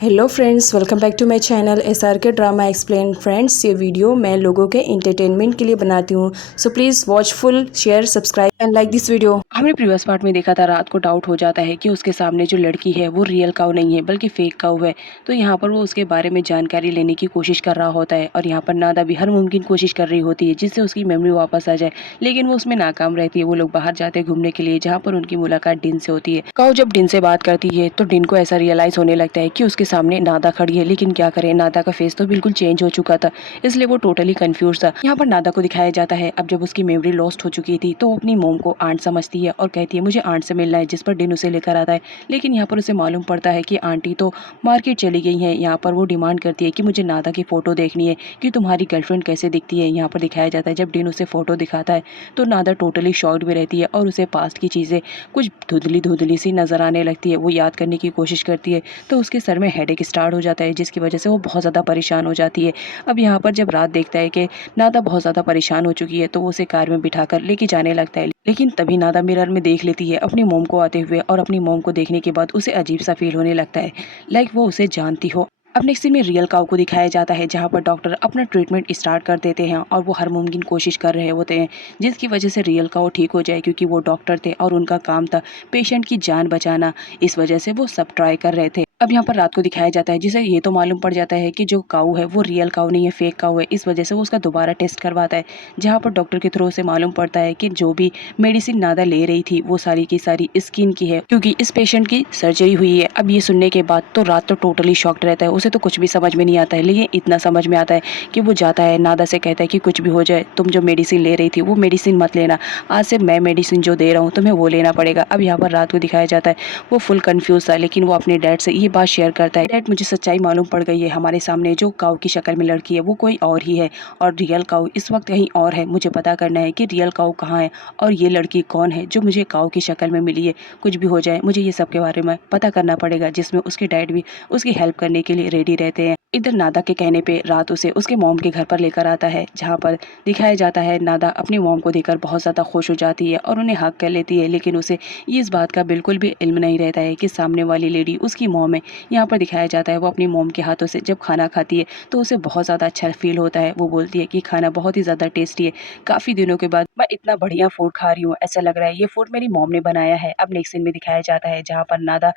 Hello friends, welcome back to my channel SRK drama explain. Friends, ये video मैं लोगों के एंटरटेनमेंट के लिए बनाती हूँ, so please watch full, share, subscribe and like this video. हमने प्रीवियस पार्ट में देखा था, रात को डाउट हो जाता है कि उसके सामने जो लड़की है वो रियल काऊ नहीं है बल्कि फेक काऊ है। तो यहाँ पर वो उसके बारे में जानकारी लेने की कोशिश कर रहा होता है और यहाँ पर नादा भी हर मुमकिन कोशिश कर रही होती है जिससे उसकी मेमोरी वापस आ जाए, लेकिन वो उसमें नाकाम रहती है। वो लोग बाहर जाते हैं घूमने के लिए, जहाँ पर उनकी मुलाकात डिन से होती है। काऊ जब डिन से बात करती है तो डिन को ऐसा रियलाइज होने लगता है कि उसके सामने नादा खड़ी है, लेकिन क्या करे, नादा का फेस तो बिल्कुल चेंज हो चुका था, इसलिए वो टोटली कंफ्यूज था। यहाँ पर नादा को दिखाया जाता है अब जब उसकी मेमोरी लॉस्ट हो चुकी थी तो वो अपनी मोम को आंट समझती है और कहती है मुझे आंट से मिलना है, जिस पर डिन उसे लेकर आता है। लेकिन यहाँ पर उसे मालूम पड़ता है कि आंटी तो मार्केट चली गई है। यहाँ पर वो डिमांड करती है कि मुझे नादा की फोटो देखनी है कि तुम्हारी गर्लफ्रेंड कैसे दिखती है। यहाँ पर दिखाया जाता है जब डिन उसे फोटो दिखाता है तो नादा टोटली शॉक्ड भी रहती है और उसे पास्ट की चीज़ें कुछ धुंधली धुंधली सी नजर आने लगती है। वो याद करने की कोशिश करती है तो उसके सर में हेडेक स्टार्ट हो जाता है, जिसकी वजह से वो बहुत ज़्यादा परेशान हो जाती है। अब यहाँ पर जब रात देखता है कि नादा बहुत ज़्यादा परेशान हो चुकी है तो वो उसे कार में बिठाकर लेके जाने लगता है। लेकिन तभी नादा मिरर में देख लेती है अपनी मोम को आते हुए और अपनी मोम को देखने के बाद उसे अजीब सा फील होने लगता है, लाइक वो उसे जानती हो। अब नेक्स्ट सीन में रियल काऊ को दिखाया जाता है जहाँ पर डॉक्टर अपना ट्रीटमेंट स्टार्ट कर देते हैं और वो हर मुमकिन कोशिश कर रहे होते हैं जिसकी वजह से रियल काऊ ठीक हो जाए, क्योंकि वो डॉक्टर थे और उनका काम था पेशेंट की जान बचाना। इस वजह से वो सब ट्राई कर रहे थे। अब यहाँ पर रात को दिखाया जाता है जिसे ये तो मालूम पड़ जाता है कि जो काऊ है वो रियल काऊ नहीं है, फेक काऊ है। इस वजह से वो उसका दोबारा टेस्ट करवाता है, जहाँ पर डॉक्टर के थ्रू से मालूम पड़ता है कि जो भी मेडिसिन नादा ले रही थी वो सारी की सारी स्किन की है, क्योंकि इस पेशेंट की सर्जरी हुई है। अब ये सुनने के बाद तो रात तो टोटली शॉक्ड रहता है, उसे तो कुछ भी समझ में नहीं आता है। लेकिन इतना समझ में आता है कि वो जाता है नादा से कहता है कि कुछ भी हो जाए तुम जो मेडिसिन ले रही थी वो मेडिसिन मत लेना, आज से मैं मेडिसिन जो दे रहा हूँ तुम्हें वो लेना पड़ेगा। अब यहाँ पर रात को दिखाया जाता है वो फुल कंफ्यूज था, लेकिन वो अपने डैड से ये बात शेयर करता है, डैड मुझे सच्चाई मालूम पड़ गई है, हमारे सामने जो काऊ की शक्ल में लड़की है वो कोई और ही है और रियल काऊ इस वक्त कहीं और है। मुझे पता करना है कि रियल काऊ कहाँ है और ये लड़की कौन है जो मुझे काऊ की शक्ल में मिली है। कुछ भी हो जाए मुझे ये सब के बारे में पता करना पड़ेगा, जिसमें उसके डैड भी उसकी हेल्प करने के लिए रेडी रहते हैं। इधर नादा के कहने पे रात उसे उसके मॉम के घर पर लेकर आता है, जहाँ पर दिखाया जाता है नादा अपनी मॉम को देखकर बहुत ज़्यादा खुश हो जाती है और उन्हें हक कर लेती है, लेकिन उसे इस बात का बिल्कुल भी इल्म नहीं रहता है कि सामने वाली लेडी उसकी मॉम है। यहाँ पर दिखाया जाता है वो अपनी मॉम के हाथों से जब खाना खाती है तो उसे बहुत ज़्यादा अच्छा फील होता है। वो बोलती है कि खाना बहुत ही ज़्यादा टेस्टी है, काफ़ी दिनों के बाद मैं इतना बढ़िया फूड खा रही हूँ, ऐसा लग रहा है ये फूड मेरी मॉम ने बनाया है। अब नेक्स्ट सीन में दिखाया जाता है जहाँ पर नादा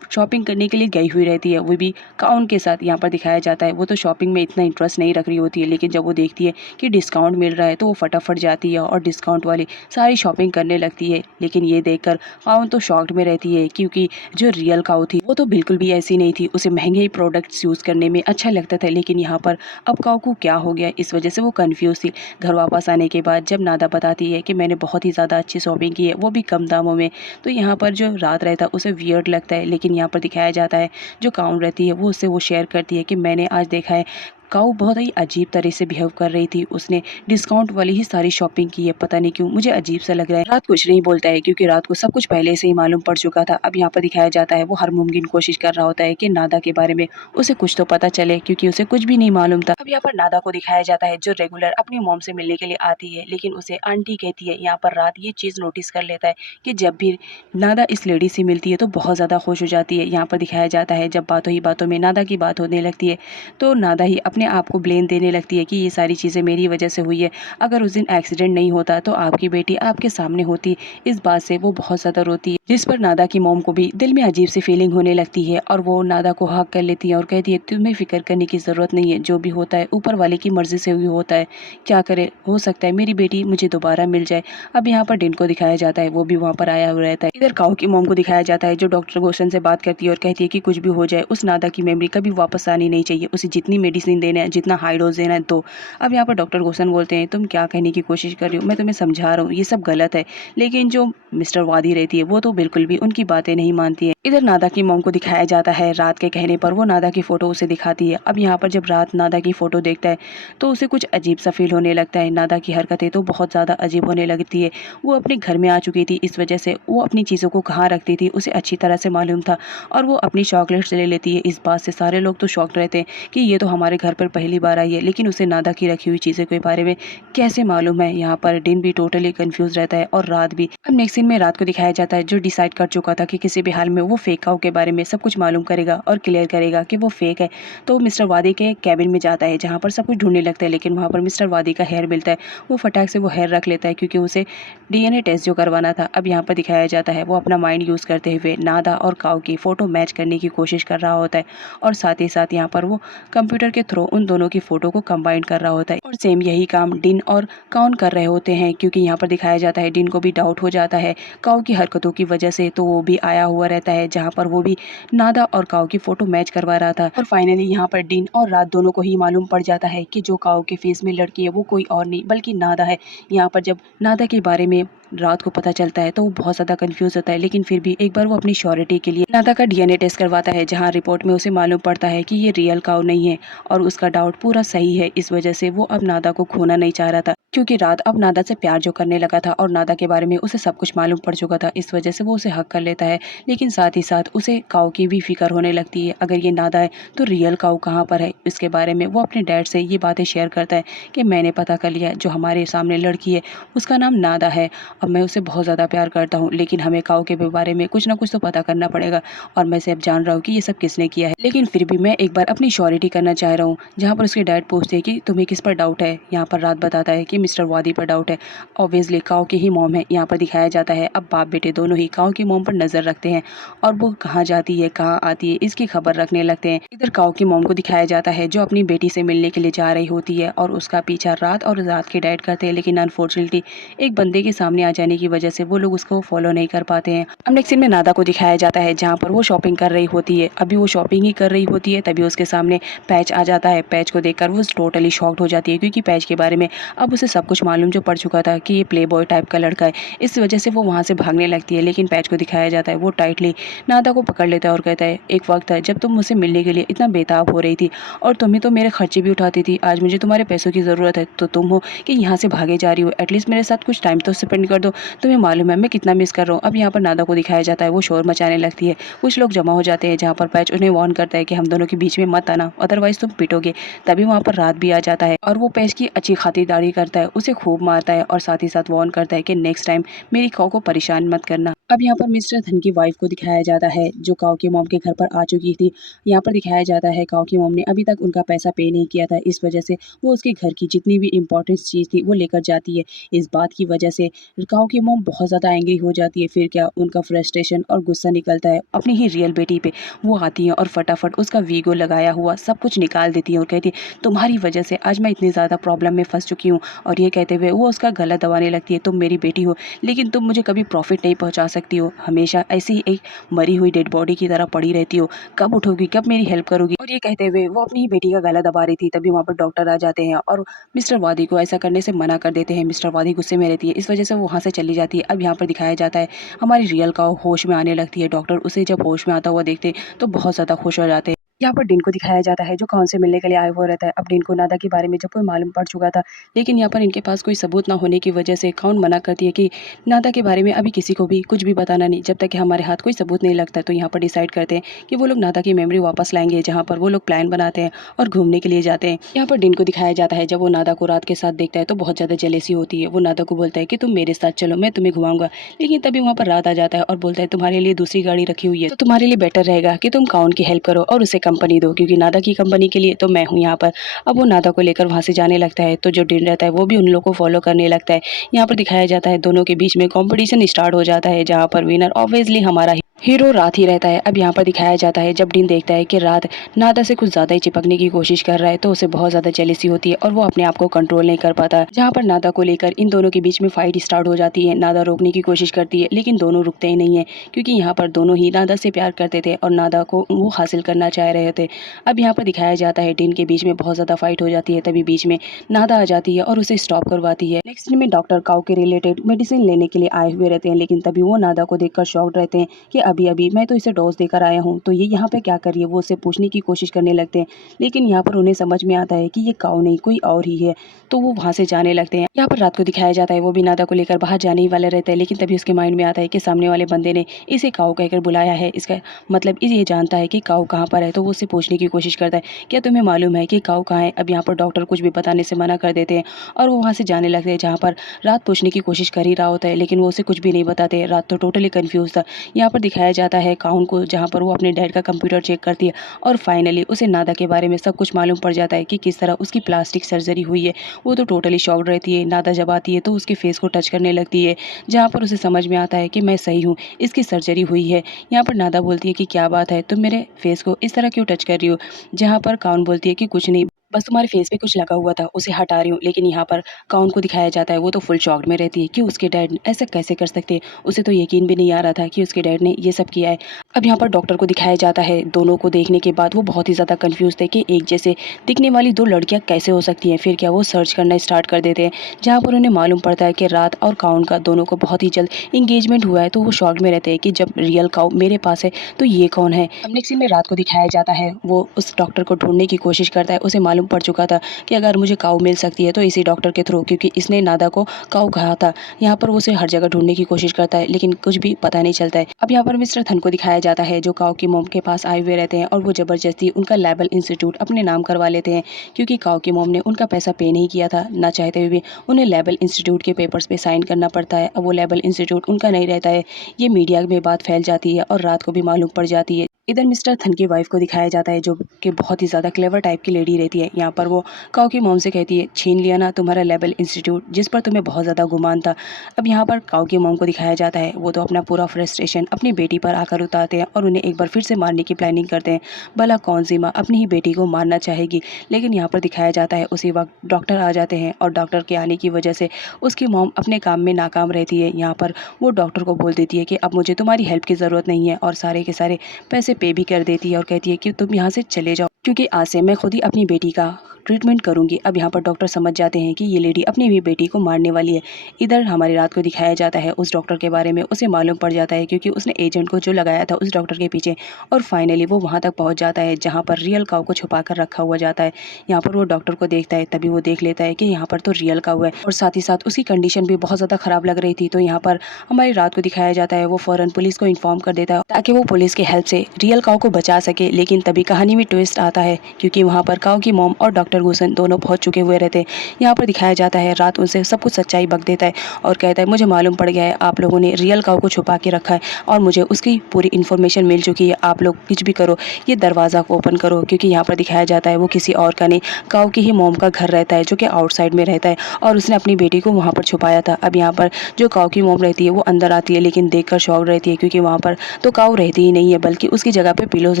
शॉपिंग करने के लिए गई हुई रहती है, वो भी काउन के साथ। यहाँ पर दिखाया जाता है वो तो शॉपिंग में इतना इंटरेस्ट नहीं रख रही होती है, लेकिन जब वो देखती है कि डिस्काउंट मिल रहा है तो वो फटाफट जाती है और डिस्काउंट वाली सारी शॉपिंग करने लगती है। लेकिन ये देखकर काउन तो शॉक्ड में रहती है, क्योंकि जो रियल काऊ थी वो तो बिल्कुल भी ऐसी नहीं थी, उसे महंगे ही प्रोडक्ट्स यूज़ करने में अच्छा लगता था। लेकिन यहाँ पर अब काऊ को क्या हो गया, इस वजह से वो कन्फ्यूज थी। घर वापस आने के बाद जब नादा बताती है कि मैंने बहुत ही ज़्यादा अच्छी शॉपिंग की है, वो भी कम दामों में, तो यहाँ पर जो रात रहता है उसे वियर्ड लगता है। लेकिन यहाँ पर दिखाया जाता है जो काउन रहती है वो उससे वो शेयर करती है कि मैंने आज देखा है काऊ बहुत ही अजीब तरह से बिहेव कर रही थी, उसने डिस्काउंट वाली ही सारी शॉपिंग की है, पता नहीं क्यों मुझे अजीब सा लग रहा है। रात कुछ नहीं बोलता है क्योंकि रात को सब कुछ पहले से ही मालूम पड़ चुका था। अब यहाँ पर दिखाया जाता है वो हर मुमकिन कोशिश कर रहा होता है कि नादा के बारे में उसे कुछ तो पता चले, क्योंकि उसे कुछ भी नहीं मालूम था। अब यहाँ पर नादा को दिखाया जाता है जो रेगुलर अपनी मॉम से मिलने के लिए आती है, लेकिन उसे आंटी कहती है। यहाँ पर रात ये चीज़ नोटिस कर लेता है कि जब भी नादा इस लेडी से मिलती है तो बहुत ज़्यादा खुश हो जाती है। यहाँ पर दिखाया जाता है जब बातों ही बातों में नादा की बात होने लगती है तो नादा ही अपने आप को ब्लेम देने लगती है कि ये सारी चीज़ें मेरी वजह से हुई है, अगर उस दिन एक्सीडेंट नहीं होता तो आपकी बेटी आपके सामने होती। इस बात से वो बहुत ज़्यादा रोती है, जिस पर नादा की मॉम को भी दिल में अजीब सी फीलिंग होने लगती है और वो नादा को हक कर लेती है और कहती है तुम्हें फिक्र करने की ज़रूरत नहीं है, जो भी होता है ऊपर वाले की मर्जी से हुई होता है, क्या करे, हो सकता है मेरी बेटी मुझे दोबारा मिल जाए। अब यहाँ पर डिन को दिखाया जाता है वो भी वहाँ पर आया हुआ रहता है। इधर काऊ की मॉम को दिखाया जाता है जो डॉक्टर गोशन से बात करती है और कहती है कि कुछ भी हो जाए उस नादा की मेमोरी कभी वापस आनी नहीं चाहिए, उसे जितनी मेडिसिन देना है जितना हाई डोज देना है तो। अब यहाँ पर डॉक्टर गोसन बोलते हैं तुम क्या कहने की कोशिश कर रही हो, मैं तुम्हें समझा रहा हूँ ये सब गलत है। लेकिन जो मिस्टर वादी रहती है वो तो बिल्कुल भी उनकी बातें नहीं मानती है। इधर नादा की मॉम को दिखाया जाता है रात के कहने पर वो नादा की फोटो उसे दिखाती है। अब यहाँ पर जब रात नादा की फोटो देखता है तो उसे कुछ अजीब सा फील होने लगता है। नादा की हरकतें तो बहुत ज़्यादा अजीब होने लगती है। वो अपने घर में आ चुकी थी, इस वजह से वो अपनी चीज़ों को कहाँ रखती थी उसे अच्छी तरह से मालूम था और वो अपनी चॉकलेट्स ले लेती है। इस बात से सारे लोग तो शॉक्ड रहते हैं कि ये तो हमारे घर पर पहली बार आई है, लेकिन उसे नादा की रखी हुई चीज़ें के बारे में कैसे मालूम है। यहाँ पर दिन भी टोटली कंफ्यूज रहता है और रात भी। अब नेक्स्ट सीन में रात को दिखाया जाता है, जो डिसाइड कर चुका था कि किसी भी हाल में वो फेक काऊ के बारे में सब कुछ मालूम करेगा और क्लियर करेगा कि वो फेक है। तो मिस्टर वादी के कैबिन में जाता है, जहाँ पर सब कुछ ढूंढने लगता है, लेकिन वहाँ पर मिस्टर वादी का हेयर मिलता है। वो फटाक से वो हेयर रख लेता है, क्योंकि उसे डीएनए टेस्ट जो करवाना था। अब यहाँ पर दिखाया जाता है वो अपना माइंड यूज़ करते हुए नादा और काऊ की फ़ोटो मैच करने की कोशिश कर रहा होता है, और साथ ही साथ यहाँ पर वो कंप्यूटर के थ्रू उन दोनों की फ़ोटो को कंबाइन कर रहा होता है। और सेम यही काम डिन और काउन कर रहे होते हैं, क्योंकि यहाँ पर दिखाया जाता है डिन को भी डाउट हो जाता है काऊ की हरकतों की वजह से, तो वो भी आया हुआ रहता है, जहाँ पर वो भी नादा और काऊ की फ़ोटो मैच करवा रहा था। और फाइनली यहाँ पर डिन और रात दोनों को ही मालूम पड़ जाता है कि जो काऊ के फेस में लड़की है वो कोई और नहीं बल्कि नादा है। यहाँ पर जब नादा के बारे में रात को पता चलता है तो वो बहुत ज़्यादा कंफ्यूज होता है, लेकिन फिर भी एक बार वो अपनी श्योरिटी के लिए नादा का डीएनए टेस्ट करवाता है, जहाँ रिपोर्ट में उसे मालूम पड़ता है कि ये रियल काऊ नहीं है, और उसका डाउट पूरा सही है। इस वजह से वो अब नादा को खोना नहीं चाह रहा था, क्योंकि रात अब नादा से प्यार जो करने लगा था और नादा के बारे में उसे सब कुछ मालूम पड़ चुका था। इस वजह से वो उसे हक कर लेता है, लेकिन साथ ही साथ उसे काऊ की भी फिक्र होने लगती है। अगर ये नादा है तो रियल काऊ कहाँ पर है। इसके बारे में वो अपने डैड से ये बातें शेयर करता है कि मैंने पता कर लिया, जो हमारे सामने लड़की है उसका नाम नादा है। अब मैं उसे बहुत ज़्यादा प्यार करता हूँ, लेकिन हमें काऊ के बारे में कुछ ना कुछ तो पता करना पड़ेगा, और मैं से अब जान रहा हूँ कि ये सब किसने किया है, लेकिन फिर भी मैं एक बार अपनी श्योरिटी करना चाह रहा हूँ। जहाँ पर उसके डैड पूछते हैं कि तुम्हें किस पर डाउट है। यहाँ पर रात बताता है कि मिस्टर वादी पर डाउट है। ऑब्वियसली काऊ की ही मॉम है। यहाँ पर दिखाया जाता है अब बाप बेटे दोनों ही काऊ की मॉम पर नज़र रखते हैं, और वो कहाँ जाती है कहाँ आती है इसकी खबर रखने लगते हैं। इधर काऊ की मॉम को दिखाया जाता है, जो अपनी बेटी से मिलने के लिए जा रही होती है, और उसका पीछा रात और रात के डैड करते हैं, लेकिन अनफॉर्चुनेटली एक बंदे के सामने आ जाने की वजह से वो लोग उसको फॉलो नहीं कर पाते हैं। अब नेक्स्ट सीन में नादा को दिखाया जाता है, जहाँ पर वो शॉपिंग कर रही होती है। अभी वो शॉपिंग ही कर रही होती है, तभी उसके सामने पैच आ जाता है। पैच को देखकर वो टोटली शॉक्ड हो जाती है, क्योंकि पैच के बारे में अब उसे सब कुछ मालूम जो पड़ चुका था कि ये प्ले बॉय टाइप का लड़का है। इस वजह से वो वहाँ से भागने लगती है, लेकिन पैच को दिखाया जाता है वो टाइटली नादा को पकड़ लेता है और कहता है एक वक्त है जब तुम मुझसे मिलने के लिए इतना बेताब हो रही थी, और तुम ही तो मेरे खर्चे भी उठाती थी। आज मुझे तुम्हारे पैसों की ज़रूरत है, तो तुम हो कि यहाँ से भागे जा रही हो। एटलीस्ट मेरे साथ कुछ टाइम तो स्पेंड कर दो, तुम्हें मालूम है मैं कितना मिस कर रहा हूँ। अब यहाँ पर नादा को दिखाया जाता है वो शोर मचाने लगती है। कुछ लोग जमा हो जाते हैं, जहाँ पर पैच उन्हें वार्न करता है कि हम दोनों के बीच में मत आना, अदरवाइज तुम पिटोगे। तभी वहाँ पर रात भी आ जाता है, और वो पैच की अच्छी खातिरदारी करता है, उसे खूब मारता है, और साथ ही साथ वार्न करता है कि नेक्स्ट टाइम मेरी काऊ को परेशान मत करना। अब यहाँ पर मिस्टर धन की वाइफ को दिखाया जाता है, जो काऊ की मॉम के घर पर आ चुकी थी। यहाँ पर दिखाया जाता है काऊ की मॉम ने अभी तक उनका पैसा पे नहीं किया था, इस वजह से वो उसके घर की जितनी भी इंपॉर्टेंट चीज़ थी वो लेकर जाती है। इस बात की वजह से काऊ की मॉम बहुत ज़्यादा एंग्री हो जाती है। फिर क्या उनका फ्रस्ट्रेशन और गुस्सा निकलता है अपनी ही रियल बेटी पे। वो आती है और फटाफट उसका वीगो लगाया हुआ सब कुछ निकाल देती है, और कहती है तुम्हारी वजह से आज मैं इतनी ज़्यादा प्रॉब्लम में फंस चुकी हूँ। और ये कहते हुए वो उसका गला दबाने लगती है, तुम मेरी बेटी हो, लेकिन तुम मुझे कभी प्रॉफिट नहीं पहुँचा सकती हो, हमेशा ऐसी ही एक मरी हुई डेड बॉडी की तरह पड़ी रहती हो, कब उठोगी, कब मेरी हेल्प करोगी। और ये कहते हुए वो अपनी ही बेटी का गला दबा रही थी, तभी वहाँ पर डॉक्टर आ जाते हैं और मिस्टर वादी को ऐसा करने से मना कर देते हैं। मिस्टर वादी गुस्से में रहती है, इस वजह से वो वहाँ से चली जाती है। अब यहाँ पर दिखाया जाता है हमारी रियल काऊ होश में आने लगती है। डॉक्टर उसे जब होश में आता हुआ देखते तो बहुत ज़्यादा खुश हो जाते हैं। यहाँ पर डिन को दिखाया जाता है, जो काउन से मिलने के लिए आया हुआ रहता है। अब डिन को नादा के बारे में जब कोई मालूम पड़ चुका था, लेकिन यहाँ पर इनके पास कोई सबूत ना होने की वजह से काउन मना करती है कि नादा के बारे में अभी किसी को भी कुछ भी बताना नहीं, जब तक कि हमारे हाथ कोई सबूत नहीं लगता। तो यहाँ पर डिसाइड करते हैं कि वो लोग नादा की मेमोरी वापस लाएंगे, जहाँ पर वो लोग प्लान बनाते हैं और घूमने के लिए जाते हैं। यहाँ पर डिन को दिखाया जाता है, जब वो नादा को रात के साथ देखता है तो बहुत ज़्यादा जेलेसी होती है। वो नादा को बोलता है कि तुम मेरे साथ चलो, मैं तुम्हें घुमाऊंगा, लेकिन तभी वहाँ पर रात आ जाता है और बोलता है तुम्हारे लिए दूसरी गाड़ी रखी हुई है, तो तुम्हारे लिए बेटर रहेगा कि तुम काउन की हेल्प करो और उसे कंपनी दो, क्योंकि नादा की कंपनी के लिए तो मैं हूँ यहाँ पर। अब वो नादा को लेकर वहाँ से जाने लगता है, तो जो डिन रहता है वो भी उन लोगों को फॉलो करने लगता है। यहाँ पर दिखाया जाता है दोनों के बीच में कंपटीशन स्टार्ट हो जाता है, जहाँ पर विनर ऑब्वियसली हमारा हीरो रात ही रहता है। अब यहाँ पर दिखाया जाता है जब डिन देखता है कि रात नादा से कुछ ज़्यादा ही चिपकने की कोशिश कर रहा है, तो उसे बहुत ज़्यादा जेलेसी होती है और वो अपने आप को कंट्रोल नहीं कर पाता। जहाँ पर नादा को लेकर इन दोनों के बीच में फाइट स्टार्ट हो जाती है। नादा रोकने की कोशिश करती है, लेकिन दोनों रुकते ही नहीं है, क्योंकि यहाँ पर दोनों ही नादा से प्यार करते थे और नादा को वो हासिल करना चाह रहे थे। अब यहाँ पर दिखाया जाता है डिन के बीच में बहुत ज़्यादा फाइट हो जाती है, तभी बीच में नादा आ जाती है और उसे स्टॉप करवाती है। नेक्स्ट में डॉक्टर काऊ के रिलेटेड मेडिसिन लेने के लिए आए हुए रहते हैं, लेकिन तभी वो नादा को देखकर शॉक्ड रहते हैं कि अभी अभी मैं तो इसे डोज देकर आया हूँ, तो ये यहाँ पे क्या कर रही है, वो उससे पूछने की कोशिश करने लगते हैं। लेकिन यहाँ पर उन्हें समझ में आता है कि ये काऊ नहीं कोई और ही है, तो वो वहाँ से जाने लगते हैं। यहाँ पर रात को दिखाया जाता है वो भी नादा को लेकर बाहर जाने ही वाले रहते हैं, लेकिन तभी उसके माइंड में आता है कि सामने वाले बंदे ने इसे काऊ कहकर बुलाया है, इसका मतलब ये जानता है कि काऊ कहाँ पर है। तो वो उससे पूछने की कोशिश करता है, क्या तुम्हें मालूम है कि काऊ कहाँ है। अब यहाँ पर डॉक्टर कुछ भी बताने से मना कर देते हैं और वो वहाँ से जाने लगते हैं, जहाँ पर रात पूछने की कोशिश कर ही रहा होता है, लेकिन वो उसे कुछ भी नहीं बताते। रात तो टोटली कंफ्यूज था। यहाँ पर दिखाया जाता है काउन को, जहाँ पर वो अपने डैड का कंप्यूटर चेक करती है और फाइनली उसे नादा के बारे में सब कुछ मालूम पड़ जाता है कि किस तरह उसकी प्लास्टिक सर्जरी हुई है। वो तो टोटली शॉक्ड रहती है। नादा जब आती है तो उसके फेस को टच करने लगती है, जहाँ पर उसे समझ में आता है कि मैं सही हूँ, इसकी सर्जरी हुई है। यहाँ पर नादा बोलती है कि क्या बात है, तुम मेरे फेस को इस तरह क्यों टच कर रही हो। जहाँ पर काउन बोलती है कि कुछ नहीं, बस तुम्हारे फेस पे कुछ लगा हुआ था, उसे हटा रही हूँ। लेकिन यहाँ पर काउन को दिखाया जाता है वो तो फुल शॉक्ड में रहती है कि उसके डैड ऐसा कैसे कर सकते हैं। उसे तो यकीन भी नहीं आ रहा था कि उसके डैड ने ये सब किया है। अब यहाँ पर डॉक्टर को दिखाया जाता है। दोनों को देखने के बाद वो बहुत ही ज़्यादा कंफ्यूज थे कि एक जैसे दिखने वाली दो लड़कियाँ कैसे हो सकती हैं। फिर क्या वो सर्च करना स्टार्ट कर देते हैं, जहाँ पर उन्हें मालूम पड़ता है कि रात और काउन का दोनों को बहुत ही जल्द इंगेजमेंट हुआ है। तो वो शॉक्ड में रहते हैं कि जब रियल काउ मेरे पास है तो ये कौन है। अब नेक्स्ट सीन में रात को दिखाया जाता है वो उस डॉक्टर को ढूंढने की कोशिश करता है। उसे मालूम पड़ चुका था कि अगर मुझे काऊ मिल सकती है तो इसी डॉक्टर के थ्रू, क्योंकि इसने नादा को काऊ कहा था। यहाँ पर वो उसे हर जगह ढूंढने की कोशिश करता है, लेकिन कुछ भी पता नहीं चलता है। अब यहाँ पर मिस्टर थन को दिखाया जाता है जो काऊ की मोम के पास आए हुए रहते हैं और वो ज़बरदस्ती उनका लेबल इंस्टीट्यूट अपने नाम करवा लेते हैं, क्योंकि काऊ की मोम ने उनका पैसा पे नहीं किया था। ना चाहते हुए भी उन्हें लेबल इंस्टीट्यूट के पेपर्स पे साइन करना पड़ता है। अब वो लेबल इंस्टीट्यूट उनका नहीं रहता है। ये मीडिया में बात फैल जाती है और रात को भी मालूम पड़ जाती है। इधर मिस्टर थन की वाइफ को दिखाया जाता है जो कि बहुत ही ज़्यादा क्लेवर टाइप की लेडी रहती है। यहाँ पर वो काऊ की मॉम से कहती है, छीन लिया ना तुम्हारा लेबल इंस्टीट्यूट जिस पर तुम्हें बहुत ज़्यादा गुमान था। अब यहाँ पर काऊ की मॉम को दिखाया जाता है वो तो अपना पूरा फ्रस्ट्रेशन अपनी बेटी पर आकर उतारते हैं और उन्हें एक बार फिर से मारने की प्लानिंग करते हैं। भला कौन सी माँ अपनी ही बेटी को मारना चाहेगी। लेकिन यहाँ पर दिखाया जाता है उसी वक्त डॉक्टर आ जाते हैं और डॉक्टर के आने की वजह से उसकी मॉम अपने काम में नाकाम रहती है। यहाँ पर वो डॉक्टर को बोल देती है कि अब मुझे तुम्हारी हेल्प की ज़रूरत नहीं है और सारे के सारे पैसे पे भी कर देती है और कहती है कि तुम यहाँ से चले जाओ, क्योंकि आज से मैं खुद ही अपनी बेटी का ट्रीटमेंट करूंगी। अब यहाँ पर डॉक्टर समझ जाते हैं कि ये लेडी अपनी भी बेटी को मारने वाली है। इधर हमारी रात को दिखाया जाता है उस डॉक्टर के बारे में उसे मालूम पड़ जाता है, क्योंकि उसने एजेंट को जो लगाया था उस डॉक्टर के पीछे, और फाइनली वो वहाँ तक पहुँच जाता है जहाँ पर रियल काऊ को छुपा कर रखा हुआ जाता है। यहाँ पर वो डॉक्टर को देखता है, तभी वो देख लेता है कि यहाँ पर तो रियल काऊ है और साथ ही साथ उसकी कंडीशन भी बहुत ज़्यादा ख़राब लग रही थी। तो यहाँ पर हमारी रात को दिखाया जाता है वो फ़ौरन पुलिस को इन्फॉर्म कर देता है ताकि वो पुलिस की हेल्प से रियल काऊ को बचा सके। लेकिन तभी कहानी में ट्विस्ट आता है, क्योंकि वहाँ पर काऊ की मॉम और डॉक्टर गुसन दोनों पहुंच चुके हुए रहते हैं। यहाँ पर दिखाया जाता है रात उनसे सब कुछ सच्चाई बक देता है और कहता है, मुझे मालूम पड़ गया है आप लोगों ने रियल काऊ को छुपा के रखा है और मुझे उसकी पूरी इन्फॉर्मेशन मिल चुकी है। आप लोग कुछ भी करो, ये दरवाज़ा को ओपन करो, क्योंकि यहाँ पर दिखाया जाता है वो किसी और का नहीं, काऊ की ही मॉम का घर रहता है जो कि आउटसाइड में रहता है और उसने अपनी बेटी को वहाँ पर छुपाया था। अब यहाँ पर जो काऊ की मॉम रहती है वो अंदर आती है, लेकिन देखकर शॉक रहती है, क्योंकि वहाँ पर तो काऊ रहती ही नहीं है बल्कि उसकी जगह पे पिलोज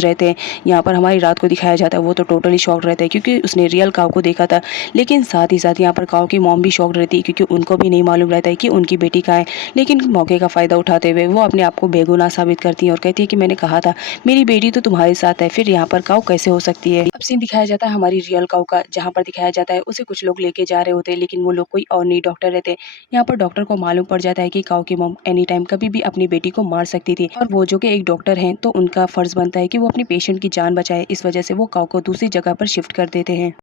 रहते हैं। यहाँ पर हमारी रात को दिखाया जाता है वो तो टोटली शॉक रहता है, क्योंकि उसने रियल काऊ को देखा था। लेकिन साथ ही साथ यहाँ पर काऊ की मॉम भी शॉक रहती है, क्योंकि उनको भी नहीं मालूम रहता है कि उनकी बेटी कहाँ है। लेकिन मौके का फ़ायदा उठाते हुए वो अपने आप को बेगुनाह साबित करती है और कहती है कि मैंने कहा था मेरी बेटी तो तुम्हारे साथ है, फिर यहाँ पर काऊ कैसे हो सकती है। अब सीन दिखाया जाता है हमारी रियल काऊ का, जहाँ पर दिखाया जाता है उसे कुछ लोग लेके जा रहे होते हैं, लेकिन वो लोग कोई और नहीं डॉक्टर रहते। यहाँ पर डॉक्टर को मालूम पड़ जाता है कि काऊ की मॉम एनी टाइम कभी भी अपनी बेटी को मार सकती थी और वो जो कि एक डॉक्टर हैं तो उनका फर्ज बनता है कि वो अपनी पेशेंट की जान बचाए। इस वजह से वो काऊ को दूसरी जगह पर शिफ्ट कर देते हैं।